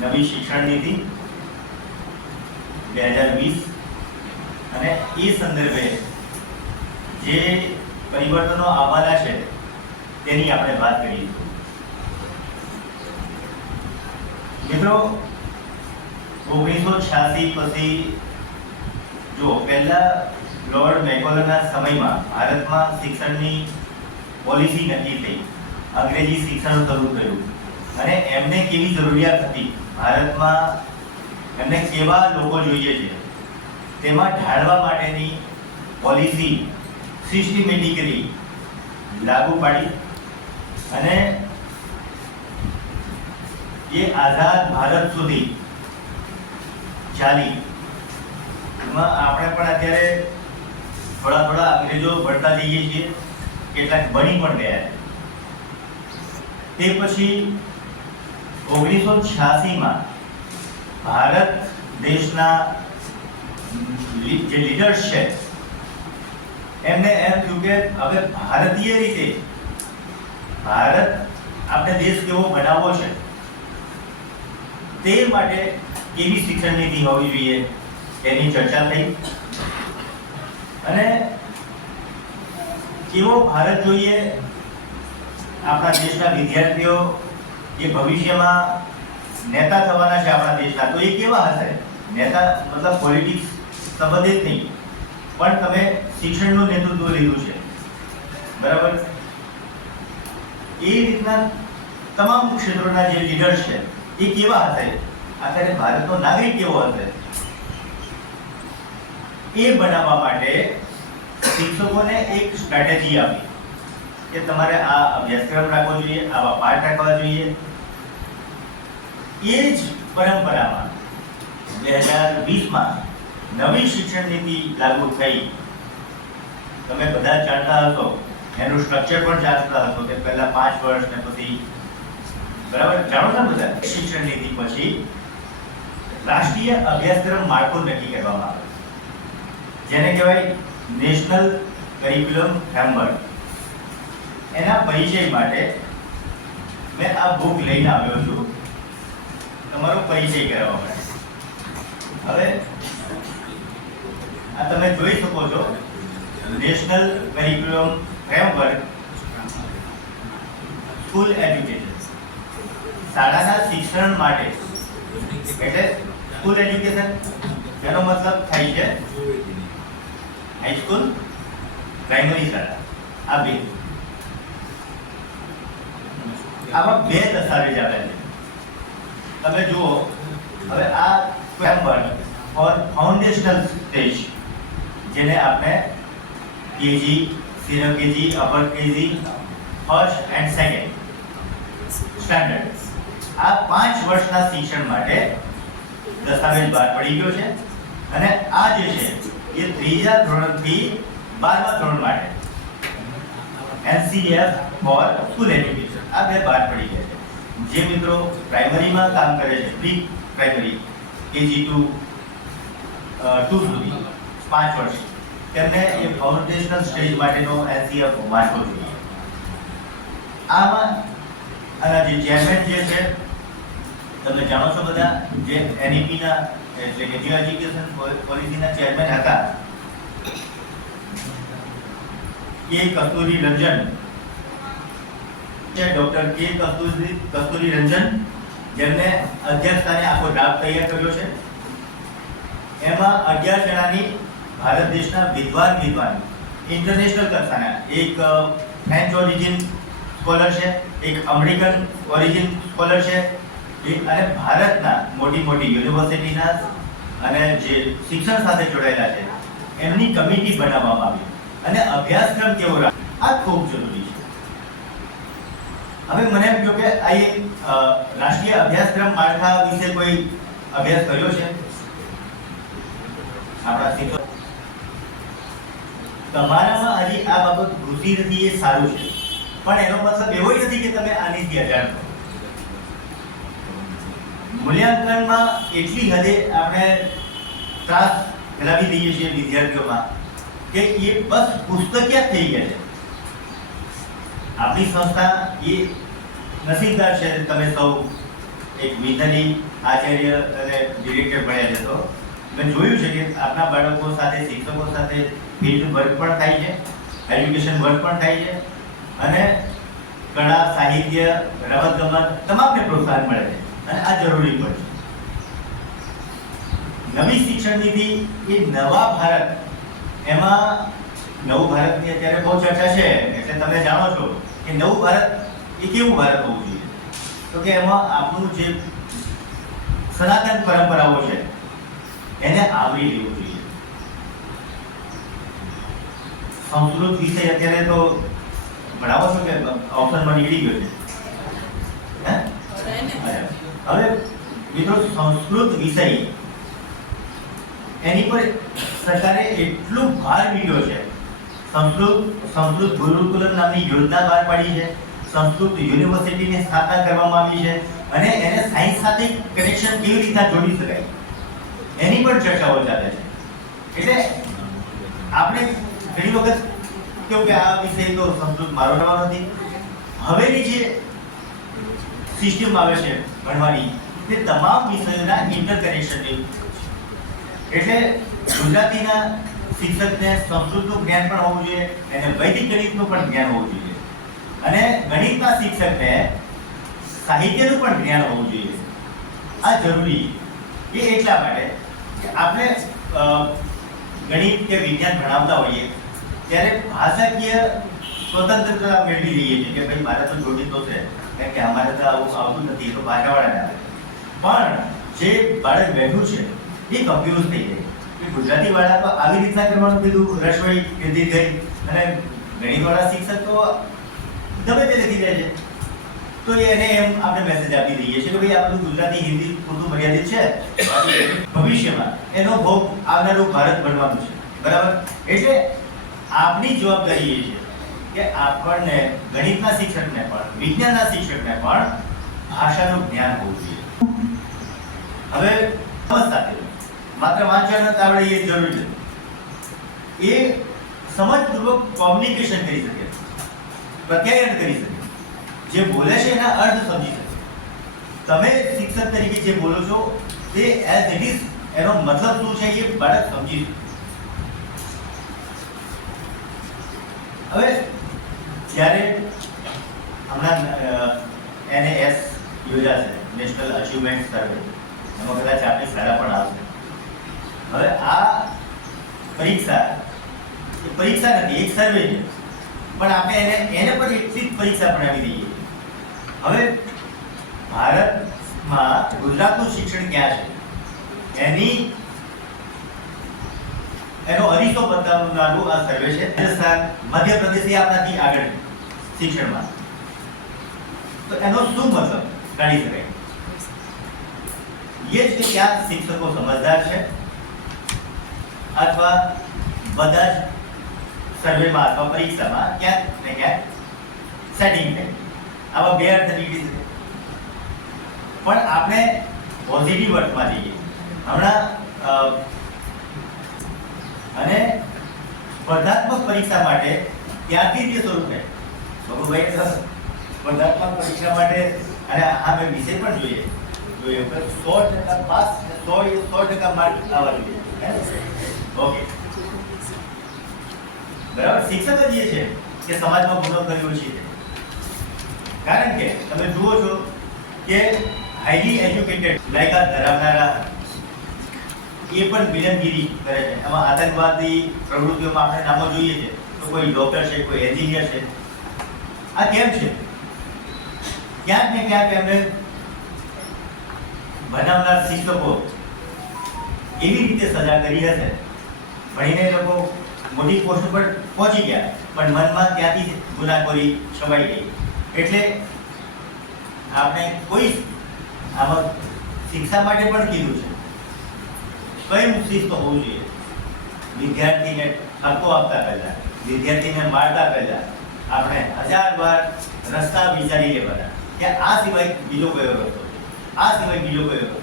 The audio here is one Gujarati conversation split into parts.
નવી શિક્ષણ નીતિ બે હજાર વીસ અને એ સંદર્ભે જે પરિવર્તનો આવવાના છે, તેની આપણે વાત કરીએ. મિત્રો, ઓગણીસો છ્યાસી પછી જો પહેલા લોર્ડ મેકોલના સમયમાં ભારતમાં શિક્ષણની પોલિસી નક્કી થઈ, અંગ્રેજી શિક્ષણ શરૂ થયું. અને એમને કેવી જરૂરિયાત હતી? ભારતમાં એમને કેવા લોકો જોઈએ છે? તેમાં ઢાળવા માટેની પોલિસી સિસ્ટમેટિકલી લાગુ પાડી? અને એ આઝાદ ભારત સુધી ચાલી. એમાં આપણે પણ અત્યારે થોડા થોડા અંગ્રેજો ભણતા જઈએ છીએ. કેટલાક બની પણ ગયા તે પછી ઓગણીસો છ્યાસીમાં ભારત દેશના જે લીડર્સ છે, એમને એમ થયું કે હવે ભારતીય રીતે ભારત આપણે દેશ કેવો બનાવવો છે, તે માટે કેવી શિક્ષણ નીતિ હોવી જોઈએ તેની ચર્ચા થઈ. અને કેવો ભારત જોઈએ આપણા દેશના વિદ્યાર્થીઓ જે ભવિષ્યમાં નેતા થવાના છે આપણા દેશના. તો એ કેવા હશે? નેતા મતલબ પોલિટિક્સ સંબંધિત નહીં. પણ તમે શિક્ષણનું નેતૃત્વ લીધું છે. બરાબર? એ રીતના તમામ ક્ષેત્રોના જે લીડર્સ છે, એ કેવા હશે? આખરે ભારતનો નાગરિક કેવો હશે? એ બનાવવા માટે શિક્ષકોને એક સ્ટ્રેટેજી આપી કે તમારે આ અભ્યાસક્રમ રાખવો જોઈએ, આવા પાઠ રાખવા જોઈએ. એ જ પરંપરામાં બે હજાર વીસમાં નવી શિક્ષણ નીતિ લાગુ થઈ. તમે બધા જાણતા હતો એનું સ્ટ્રક્ચર પણ જાણતા હતો કે પહેલા પાંચ વર્ષ ને પછી બરાબર? જાણો ને બધા? શિક્ષણ નીતિ પછી રાષ્ટ્રીય અભ્યાસક્રમ માળખું નક્કી કરવામાં આવે જેને કહેવાય નેશનલ કરિક્યુલમ ફ્રેમવર્ક એના પરિચય માટે મેં આ બુક લઈને આવ્યો છું. તમારો પરિચય કરાવવા માટે હવે આ તમે જોઈ શકો છો national curriculum framework school education શાળાના શિક્ષણ માટે, એટલે સ્કૂલ એજ્યુકેશન એનો મતલબ થાય છે હાઈસ્કૂલ પ્રાઇમરી શાળા. આ બે. આમાં બે દસ્તાવેજ આવેલા છે તમે જુઓ, હવે આ ફ્રેમવર્ક ફોર ફાઉન્ડેશનલ સ્ટેજ જેને આપણે KG zero KG, upper KG, first and second standard. આ પાંચ વર્ષના શિક્ષણ માટે દસ્તાવેજ બહાર પડી ગયો છે અને આ જે છે, એ ત્રીજા ધોરણથી બારમા ધોરણ માટે એનસીએફ ફોર સ્કૂલ એજ્યુકેશન. આ બે બહાર પડી ગયા છે. જે મિત્રો પ્રાઇમરીમાં કામ કરે છે, pre primary KG to two સુધી, પાંચ વર્ષ, તેમને એ ફાઉન્ડેશનલ સ્ટેજ માટેનો એનસીએફ વાંચવો જોઈએ. આમાં, આના જે ચેરમેન જે છે, તમે જાણો છો બધા, જે એનઈપીના એટલે કે ન્યુ એજ્યુકેશન પોલિસીના ચેરમેન હતા કે કસ્તુરી રંજન છે ડોક્ટર કે કસ્તુરી કસ્તુરી રંજન, જેમને અધ્યક્ષતાને આખો ડ્રાફ્ટ તૈયાર કર્યો છે. એમાં અગિયાર જણાની ભારત દેશના વિદ્વાન વિદ્વાન ઇન્ટરનેશનલ કક્ષાના એક ફ્રેન્ચ ઓરિજિન સ્કોલર છે, એક અમેરિકન ઓરિજિન સ્કોલર છે અને ભારતના મોટી મોટી યુનિવર્સિટીના અને જે શિક્ષણ સાથે જોડાયેલા છે, એમની કમિટી બનાવવામાં આવી. અને અભ્યાસક્રમ કેવો રાખ આ ખૂબ જરૂરી છે. હવે મને એમ કહ્યું કે આ એક રાષ્ટ્રીય અભ્યાસક્રમ માળખા વિશે કોઈ અભ્યાસ કર્યો છે? આપણા શિક્ષકો. તમારામાં હજી આ બાબત ઘૂસી નથી, એ સારું છે. પણ એનો મતલબ એવો નથી કે તમે આનીથી અજાણ છો મૂલ્યાંકનમાં એટલી હદે આપણે ત્રાસ ફેલાવી દઈએ છીએ વિદ્યાર્થીઓમાં કે એ બસ પુસ્તકિયા થઈ ગયા છે. આપણી સંસ્થા એ નસીબદાર છે તમે સૌ એક વિનરી આચાર્ય અને ડિરેક્ટર ભણ્યા છે. તો મેં જોયું છે કે આપના બાળકો સાથે, શિક્ષકો સાથે ફિલ્ડ વર્ક પણ થાય છે એજ્યુકેશન વર્ક પણ થાય છે અને કળા, સાહિત્ય રમત ગમત તમામને પ્રોત્સાહન મળે છે અને આ જરૂરી પણ છે. નવી શિક્ષણ નીતિ એ નવા ભારત, એમાં નવું ભારતની અત્યારે બહુ ચર્ચા છે, એટલે તમે જાણો છો કે નવું ભારત એ કેવું ભારત હોવું જોઈએ? તો કે એમાં આપણું જે સનાતન પરંપરાઓ છે, એને આવરી લેવું જોઈએ. સંસ્કૃત વિષય અત્યારે તો ભણાવો છો કે ઓપ્શનમાં નીકળી ગયો છે? હવે મિત્રો સંસ્કૃત વિષય, એની પર સરકારે એટલું ભાર મૂક્યો છે, સંસ્કૃત સંસ્કૃત ગુરુકુલમ નામની યોજના બહાર પાડી છે. સંસ્કૃત યુનિવર્સિટીની સ્થાપના કરવામાં આવી છે અને એને સાયન્સ સાથે કનેક્શન કેવી રીતે જોડી શકાય? એની પણ ચર્ચાઓ ચાલે છે. એટલે આપણે ઘણી વખત કેવું કે આ વિષય તો સંસ્કૃત મારો રહેવાનો નથી. હવેની જે સિસ્ટમ આવે છે ભણવાની, તે તમામ વિષયોના ઇન્ટરકનેક્શનની એટલે ગુજરાતીના શિક્ષકને સંસ્કૃતનું જ્ઞાન પણ હોવું જોઈએ એને વૈદિક ગણિતનું પણ જ્ઞાન હોવું જોઈએ. અને ગણિતના શિક્ષકને સાહિત્યનું પણ જ્ઞાન હોવું જોઈએ. આ જરૂરી એ એટલા માટે કે આપણે ગણિત કે વિજ્ઞાન ભણાવતા હોઈએ, ત્યારે ભાષાકીય સ્વતંત્રતા મેળવી લઈએ છીએ કે ભાઈ મારે તો જોડી તો છે. કારણ કે અમારે તો આવું આવતું નથી, એ તો ભાષાવાળાને આવે. પણ જે બાળક બેઠું છે, એ કન્ફ્યુઝ થઈ જાય. ગુજરાતી વાળા તો આવી રીતના કરવાનું કીધું રસોઈ કીધી ગઈ અને ગણિત વાળા શિક્ષક તો ગમે તે લખી જાય છે. તો એને એમ આપણે મેસેજ આપી દઈએ છીએ કે ભાઈ આ બધું ગુજરાતી, હિન્દી પૂરતું મર્યાદિત છે. ભવિષ્યમાં એનો ભોગ આવનારું ભારત બનવાનું છે. બરાબર? એટલે આપણી જવાબદારી એ છે કે આપણને ગણિતના શિક્ષકને પણ, વિજ્ઞાનના શિક્ષકને પણ ભાષાનું જ્ઞાન હોવું જોઈએ. હવે સાથે માત્ર વાંચન જ આવડે એ જરૂરી નથી. એ સમજપૂર્વક કોમ્યુનિકેશન કરી શકે. પ્રત્યાયન કરી શકે. જે બોલે છે એના અર્થ સમજી શકે. તમે શિક્ષક તરીકે જે બોલો છો, તે એઝ ઇટ ઇઝ એનો મતલબ શું છે એ બાળક સમજી શકે. હવે, જ્યારે હમણાં એનએએસ યોજાશે નેશનલ અચીવમેન્ટ સર્વે એમાં કદાચ આપણે સારા પણ આવશે. હવે આ પરીક્ષા, એ પરીક્ષા નથી, એક સર્વે છે. પણ આપણે એને એને પણ એટલી જ પરીક્ષા ભણાવી દઈએ. હવે ભારતમાં ગુજરાતનું શિક્ષણ ક્યાં છે? એની, એનો અરીસો બતાવનારું આ સર્વે છે. રાજસ્થાન મધ્યપ્રદેશ એ આપણાથી આગળ શિક્ષણમાં. તો એનો શું મતલબ? કાઢી શકાય. એ જ કે ક્યાં શિક્ષકો સમજદાર છે. અથવા બધા જ સર્વેમાં અથવા પરીક્ષામાં ક્યાંક ને ક્યાંક સેટિંગ થાય આવા બે અર્થ નીકળી શકે પણ આપણે પોઝિટિવ અર્થમાં જઈએ. હમણાં અને સ્પર્ધાત્મક પરીક્ષા માટે ત્યાંથી જે શરૂ થાય બબુભાઈ સ્પર્ધાત્મક પરીક્ષા માટે, અને આ મેં વિષય પણ જોઈએ. જોઈએ સો ટકા પાસ સો સો ટકા માર્ક આવવા જોઈએ. શિક્ષક જ એ છે કે સમાજમાં ગુનો કર્યો છે કારણ કે તમે જુઓ છો કે હાઈલી એજ્યુકેટેડ લાયકાત ધરાવનારા એ પણ વિલનગીરી કરે છે. એમાં આતંકવાદી પ્રવૃત્તિઓમાં આપણે નામો જોઈએ છે. તો કોઈ ડોક્ટર છે, કોઈ એન્જિનિયર છે. આ કેમ છે? ક્યાંક ને ક્યાંક એમને બનાવનાર શિક્ષકો એવી રીતે સજા કરી હશે. ભણીને લોકો મોટી પોસ્ટ પર પહોંચી ગયા. પણ મનમાં ત્યાંથી ગુનાખોરી છવાઈ ગઈ. એટલે આપણે કોઈ આમાં શિક્ષા માટે પણ કીધું છે. કઈ શિસ્ત હોવું જોઈએ? વિદ્યાર્થીને ઠપકો આપતા પહેલા, વિદ્યાર્થીને મારતા પહેલા આપણે હજાર વાર રસ્તા વિચારી લેવાના કે આ સિવાય બીજો કયો રસ્તો આ સિવાય બીજો કયો રસ્તો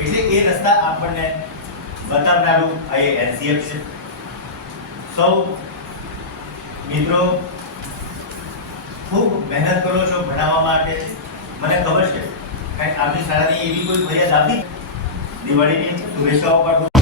એટલે એ રસ્તા આપણને બતાવનારું આ એનસીએફ છે. સૌ મિત્રો, ખૂબ મહેનત કરો છો ભણાવવા માટે. મને ખબર છે કારણ કે આપણી શાળાની એવી કોઈ ફરિયાદ આપી? દિવાળીની શુભેચ્છાઓ પાઠવું.